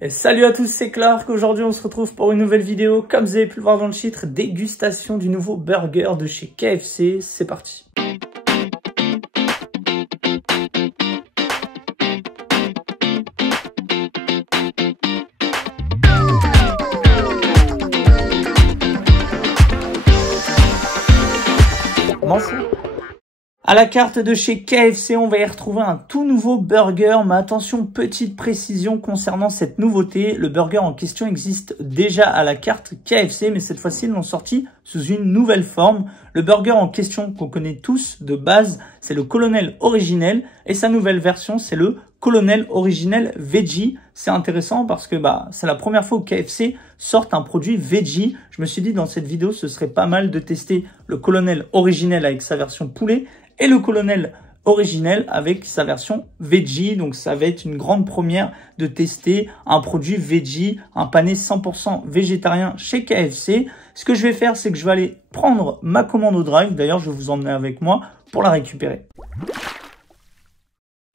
Et salut à tous, c'est Clark. Aujourd'hui, on se retrouve pour une nouvelle vidéo. Comme vous avez pu le voir dans le titre, dégustation du nouveau burger de chez KFC. C'est parti. M'en fous. À la carte de chez KFC, on va y retrouver un tout nouveau burger, mais attention, petite précision concernant cette nouveauté. Le burger en question existe déjà à la carte KFC, mais cette fois-ci, ils l'ont sorti sous une nouvelle forme. Le burger en question, qu'on connaît tous de base, c'est le Colonel Originel, et sa nouvelle version, c'est le Colonel Originel Veggie. C'est intéressant parce que c'est la première fois où KFC sort un produit Veggie. Je me suis dit dans cette vidéo, ce serait pas mal de tester le Colonel Originel avec sa version poulet et le Colonel Originel avec sa version Veggie. Donc ça va être une grande première de tester un produit Veggie, un pané 100% végétarien chez KFC. Ce que je vais faire, c'est que je vais aller prendre ma commande au drive. D'ailleurs, je vais vous emmener avec moi pour la récupérer.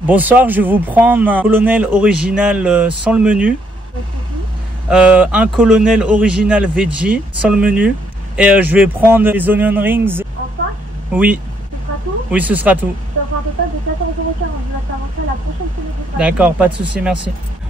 Bonsoir, je vais vous prendre un Colonel Original sans le menu. Un Colonel Original Veggie sans le menu. Et je vais prendre les onion rings. En pack? Oui. Ce sera tout? Oui, ce sera tout. Ça fera un total de 14,40 €. Je vais t'avancer à la prochaine semaine. D'accord, pas de souci, merci.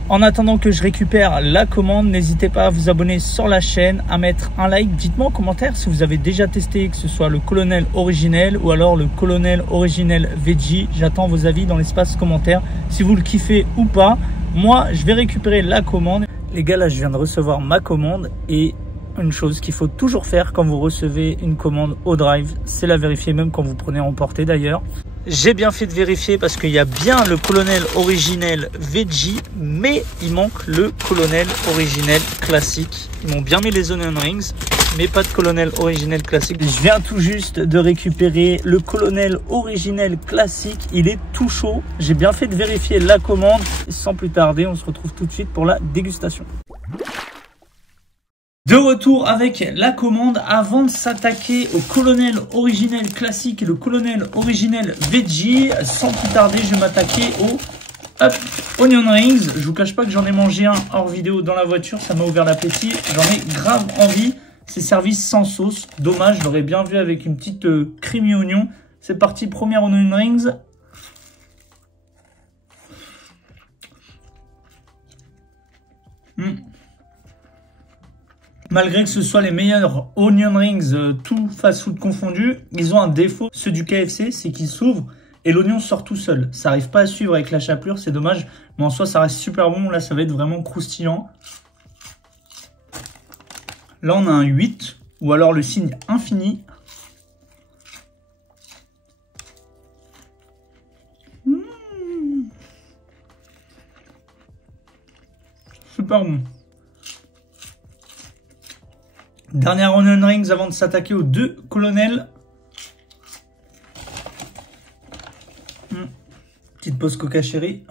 En attendant que je récupère la commande, n'hésitez pas à vous abonner sur la chaîne, à mettre un like. Dites-moi en commentaire si vous avez déjà testé, que ce soit le Colonel Originel ou alors le Colonel Originel Veggie. J'attends vos avis dans l'espace commentaire, si vous le kiffez ou pas. Moi, je vais récupérer la commande. Les gars, là, je viens de recevoir ma commande et une chose qu'il faut toujours faire quand vous recevez une commande au drive, c'est la vérifier, même quand vous prenez à emporter d'ailleurs. J'ai bien fait de vérifier parce qu'il y a bien le Colonel Originel Veggie, mais il manque le Colonel Originel classique. Ils m'ont bien mis les onion rings, mais pas de Colonel Originel classique. Je viens tout juste de récupérer le Colonel Originel classique. Il est tout chaud. J'ai bien fait de vérifier la commande. Sans plus tarder, on se retrouve tout de suite pour la dégustation. De retour avec la commande. Avant de s'attaquer au Colonel Originel classique et le Colonel Originel Veggie, sans plus tarder, je vais m'attaquer au onion rings. Je vous cache pas que j'en ai mangé un hors vidéo dans la voiture, ça m'a ouvert l'appétit. J'en ai grave envie. C'est servi sans sauce. Dommage, je l'aurais bien vu avec une petite creamy oignon. C'est parti, première onion rings. Malgré que ce soit les meilleurs onion rings, tout fast-food confondu, ils ont un défaut, ceux du KFC, c'est qu'ils s'ouvrent et l'oignon sort tout seul. Ça n'arrive pas à suivre avec la chapelure, c'est dommage. Mais en soi, ça reste super bon. Là, ça va être vraiment croustillant. Là, on a un 8 ou alors le signe infini. Super bon. Dernière onion rings avant de s'attaquer aux deux colonels. Petite pause coca chérie.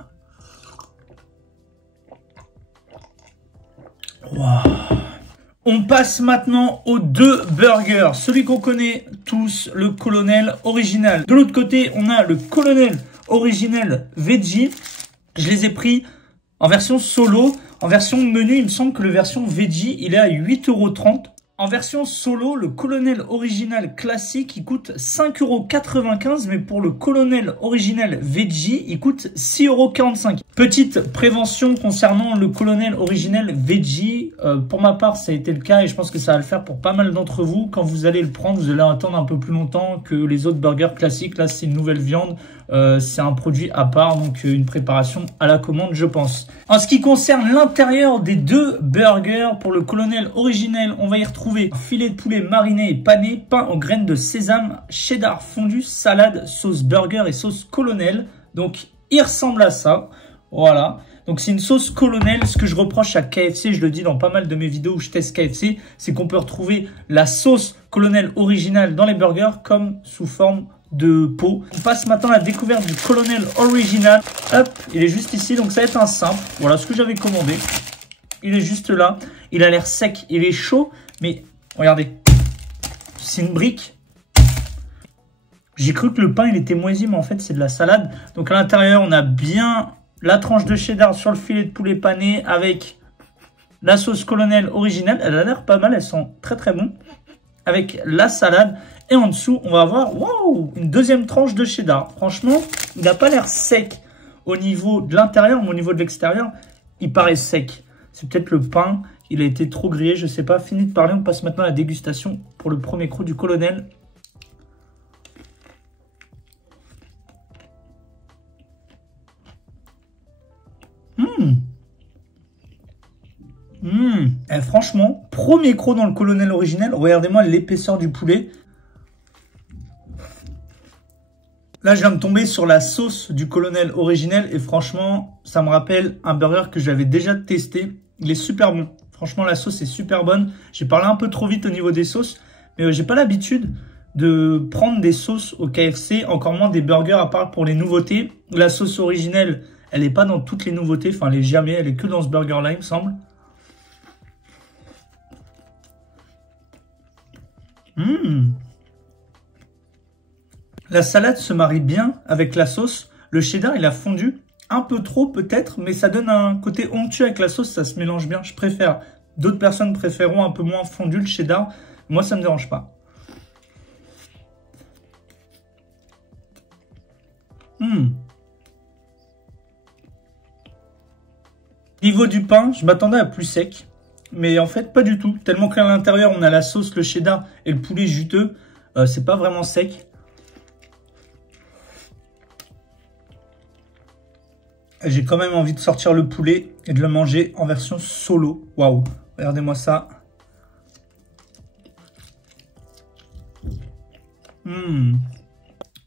Wow. On passe maintenant aux deux burgers. Celui qu'on connaît tous, le Colonel Original. De l'autre côté, on a le Colonel Original Veggie. Je les ai pris en version solo. En version menu, il me semble que le version Veggie, il est à 8,30 €. En version solo, le Colonel Original classique, il coûte 5,95 €, mais pour le Colonel Original Veggie, il coûte 6,45 €. Petite prévention concernant le Colonel Original Veggie. Pour ma part, ça a été le cas et je pense que ça va le faire pour pas mal d'entre vous. Quand vous allez le prendre, vous allez attendre un peu plus longtemps que les autres burgers classiques. Là, c'est une nouvelle viande. C'est un produit à part, donc une préparation à la commande, je pense. En ce qui concerne l'intérieur des deux burgers, pour le Colonel Original, on va y retrouver un filet de poulet mariné et pané, pain aux graines de sésame, cheddar fondu, salade, sauce burger et sauce Colonel. Donc, il ressemble à ça. Voilà. Donc, c'est une sauce Colonel. Ce que je reproche à KFC, je le dis dans pas mal de mes vidéos où je teste KFC, c'est qu'on peut retrouver la sauce Colonel Original dans les burgers comme sous forme de pot. On passe maintenant à la découverte du Colonel Original. Hop, il est juste ici, donc ça va être un simple. Voilà ce que j'avais commandé. Il est juste là. Il a l'air sec, il est chaud, mais regardez, c'est une brique. J'ai cru que le pain il était moisi, mais en fait c'est de la salade. Donc à l'intérieur, on a bien la tranche de cheddar sur le filet de poulet pané avec La sauce colonel originale, elle a l'air pas mal, elle sent très très bon. Avec la salade. Et en dessous, on va avoir wow, une deuxième tranche de cheddar. Franchement, il n'a pas l'air sec au niveau de l'intérieur, mais au niveau de l'extérieur, il paraît sec. C'est peut-être le pain, il a été trop grillé, je sais pas. Fini de parler, on passe maintenant à la dégustation pour le premier croc du colonel. Et franchement, premier croc dans le colonel originel. Regardez-moi l'épaisseur du poulet. Là, je viens de tomber sur la sauce du colonel originel. Et franchement, ça me rappelle un burger que j'avais déjà testé. Il est super bon. Franchement, la sauce est super bonne. J'ai parlé un peu trop vite au niveau des sauces. Mais j'ai pas l'habitude de prendre des sauces au KFC. Encore moins des burgers à part pour les nouveautés. La sauce originelle, elle n'est pas dans toutes les nouveautés. Enfin, elle est jamais. Elle est que dans ce burger-là, il me semble. La salade se marie bien avec la sauce. Le cheddar, il a fondu un peu trop peut-être, mais ça donne un côté onctueux avec la sauce, ça se mélange bien. Je préfère. D'autres personnes préféreront un peu moins fondu le cheddar. Moi, ça ne me dérange pas. Niveau du pain, je m'attendais à plus sec. Mais en fait, pas du tout. Tellement qu'à l'intérieur, on a la sauce, le cheddar et le poulet juteux. C'est pas vraiment sec. J'ai quand même envie de sortir le poulet et de le manger en version solo. Waouh, regardez-moi ça.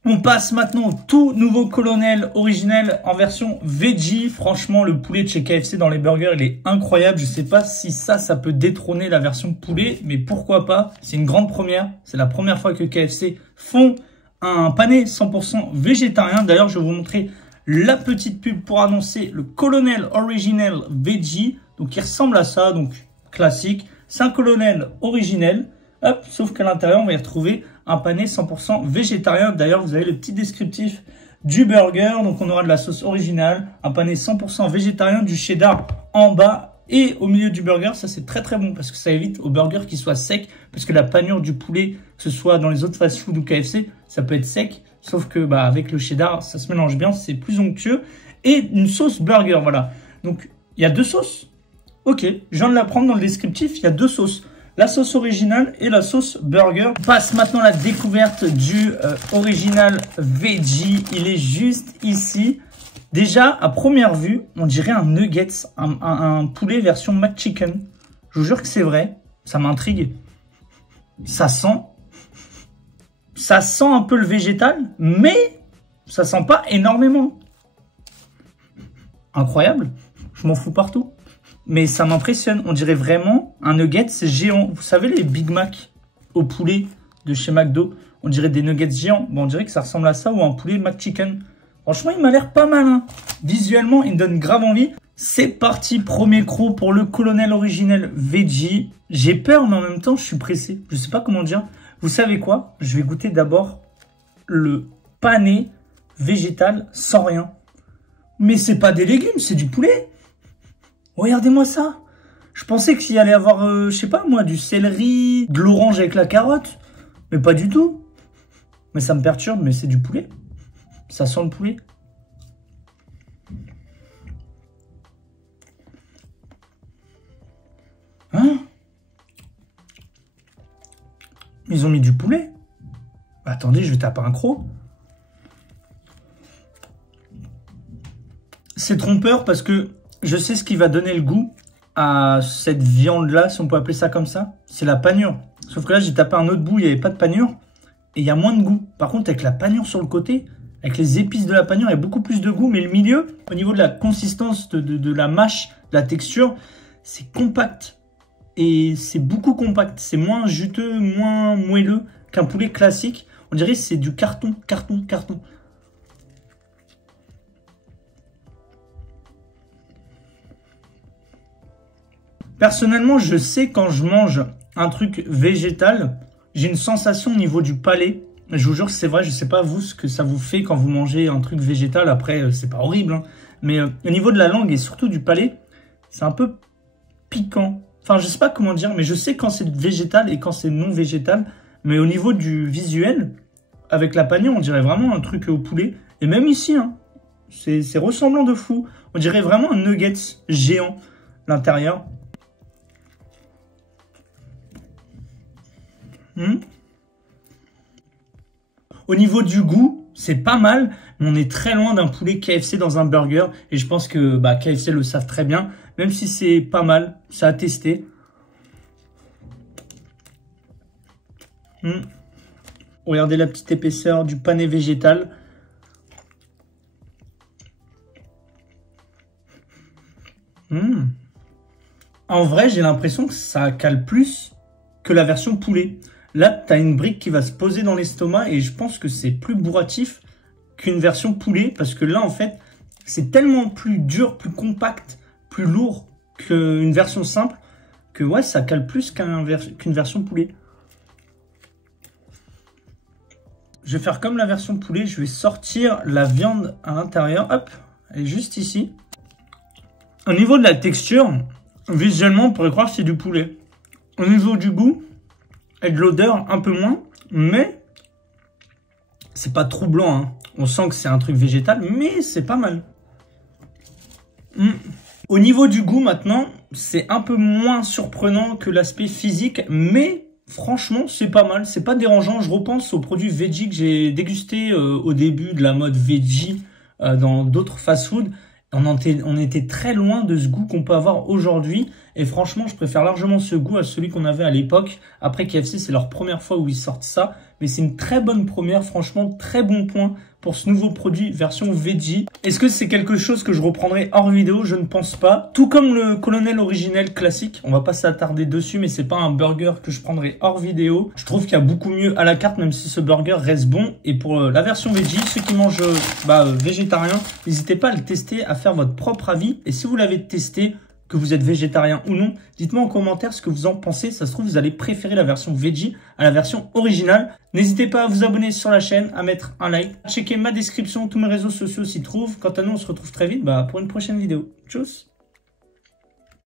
On passe maintenant au tout nouveau colonel originel en version veggie. Franchement, le poulet de chez KFC dans les burgers, il est incroyable. Je sais pas si ça peut détrôner la version poulet, mais pourquoi pas. C'est une grande première. C'est la première fois que KFC font un pané 100% végétarien. D'ailleurs, je vais vous montrer la petite pub pour annoncer le colonel original veggie. Donc, il ressemble à ça, donc classique. C'est un colonel originel. Hop, sauf qu'à l'intérieur, on va y retrouver un pané 100% végétarien. D'ailleurs, vous avez le petit descriptif du burger. Donc, on aura de la sauce originale, un pané 100% végétarien, du cheddar en bas et au milieu du burger. Ça, c'est très très bon parce que ça évite au burger qu'il soit sec. Parce que la panure du poulet, que ce soit dans les autres fast-food ou KFC, ça peut être sec. Sauf que avec le cheddar, ça se mélange bien, c'est plus onctueux. Et une sauce burger, voilà. Donc, il y a deux sauces. Ok, je viens de l'apprendre dans le descriptif, il y a deux sauces. La sauce originale et la sauce burger. On passe maintenant à la découverte du original veggie. Il est juste ici. Déjà, à première vue, on dirait un nuggets, un poulet version McChicken. Je vous jure que c'est vrai, ça m'intrigue. Ça sent un peu le végétal, mais ça sent pas énormément. Incroyable, je m'en fous partout. Mais ça m'impressionne, on dirait vraiment un nugget géant. Vous savez les Big Mac au poulet de chez McDo, on dirait des nuggets géants. Bon, on dirait que ça ressemble à ça ou un poulet McChicken. Franchement, il m'a l'air pas mal. Hein. Visuellement, il me donne grave envie. C'est parti, premier croc pour le colonel originel veggie. J'ai peur, mais en même temps, je suis pressé. Je sais pas comment dire. Vous savez quoi? Je vais goûter d'abord le pané végétal sans rien. Mais c'est pas des légumes, c'est du poulet. Regardez-moi ça. Je pensais qu'il y allait avoir, je sais pas moi, du céleri, de l'orange avec la carotte. Mais pas du tout. Mais ça me perturbe, mais c'est du poulet. Ça sent le poulet. Hein? Ils ont mis du poulet. Attendez, je vais taper un croc. C'est trompeur parce que je sais ce qui va donner le goût à cette viande-là, si on peut appeler ça comme ça. C'est la panure. Sauf que là, j'ai tapé un autre bout, il n'y avait pas de panure. Et il y a moins de goût. Par contre, avec la panure sur le côté, avec les épices de la panure, il y a beaucoup plus de goût. Mais le milieu, au niveau de la consistance de la mâche, de la texture, c'est compact. Et c'est beaucoup compact. C'est moins juteux, moins moelleux qu'un poulet classique. On dirait que c'est du carton. Personnellement, je sais quand je mange un truc végétal, j'ai une sensation au niveau du palais. Je vous jure que c'est vrai, je sais pas vous ce que ça vous fait quand vous mangez un truc végétal. Après, c'est pas horrible, hein. Mais au niveau de la langue et surtout du palais, c'est un peu piquant. Enfin, je sais pas comment dire, mais je sais quand c'est végétal et quand c'est non végétal. Mais au niveau du visuel, avec la panure, on dirait vraiment un truc au poulet. Et même ici, hein, c'est ressemblant de fou. On dirait vraiment un nuggets géant, l'intérieur. Au niveau du goût, c'est pas mal, mais on est très loin d'un poulet KFC dans un burger. Et je pense que KFC le savent très bien, même si c'est pas mal, ça a testé. Regardez la petite épaisseur du pané végétal. En vrai, j'ai l'impression que ça cale plus que la version poulet. Là, tu as une brique qui va se poser dans l'estomac et je pense que c'est plus bourratif qu'une version poulet parce que là, en fait, c'est tellement plus dur, plus compact, plus lourd qu'une version simple que ouais, ça cale plus qu'une version poulet. Je vais faire comme la version poulet, je vais sortir la viande à l'intérieur. Hop, elle est juste ici. Au niveau de la texture, visuellement, on pourrait croire que c'est du poulet. Au niveau du goût et de l'odeur, un peu moins, mais c'est pas troublant. Hein. On sent que c'est un truc végétal, mais c'est pas mal. Au niveau du goût, maintenant, c'est un peu moins surprenant que l'aspect physique, mais franchement, c'est pas mal. C'est pas dérangeant. Je repense aux produits veggie que j'ai dégustés au début de la mode veggie dans d'autres fast-food. On était très loin de ce goût qu'on peut avoir aujourd'hui. Et franchement, je préfère largement ce goût à celui qu'on avait à l'époque. Après, KFC, c'est leur première fois où ils sortent ça. Mais c'est une très bonne première. Franchement, très bon point pour ce nouveau produit version veggie. Est-ce que c'est quelque chose que je reprendrai hors vidéo? Je ne pense pas. Tout comme le colonel originel classique. On va pas s'attarder dessus, mais c'est pas un burger que je prendrai hors vidéo. Je trouve qu'il y a beaucoup mieux à la carte, même si ce burger reste bon. Et pour la version veggie, ceux qui mangent végétarien, n'hésitez pas à le tester, à faire votre propre avis. Et si vous l'avez testé, que vous êtes végétarien ou non, dites-moi en commentaire ce que vous en pensez. Ça se trouve, vous allez préférer la version veggie à la version originale. N'hésitez pas à vous abonner sur la chaîne, à mettre un like, à checker ma description, tous mes réseaux sociaux s'y trouvent. Quant à nous, on se retrouve très vite pour une prochaine vidéo. Tchuss!